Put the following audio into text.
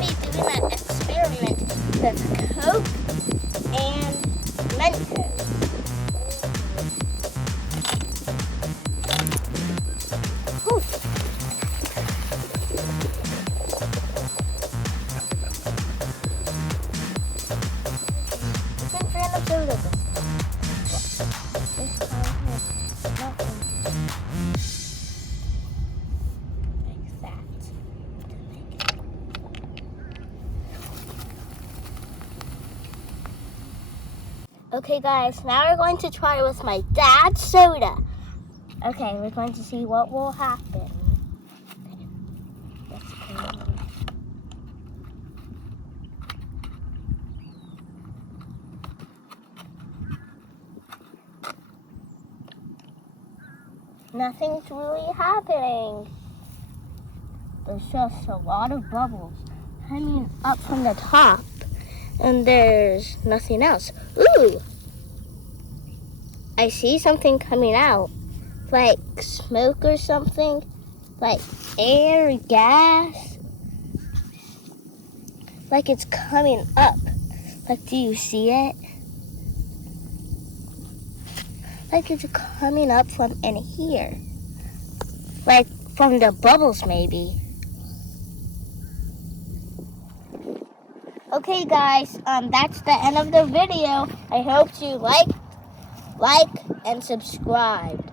be doing an experiment with Coke and Mentos. Whew. Different brand of soda this time has nothing like that. Okay guys, now we're going to try with my dad's soda. Okay, we're going to see what will happen. Okay. Let's go. Nothing's really happening. There's just a lot of bubbles coming up from the top. And there's nothing else. Ooh! I see something coming out. Like smoke or something. Like air, gas. Like it's coming up. Like, do you see it? Like it's coming up from in here. Like from the bubbles maybe. Okay guys, that's the end of the video. I hope you like, and subscribe.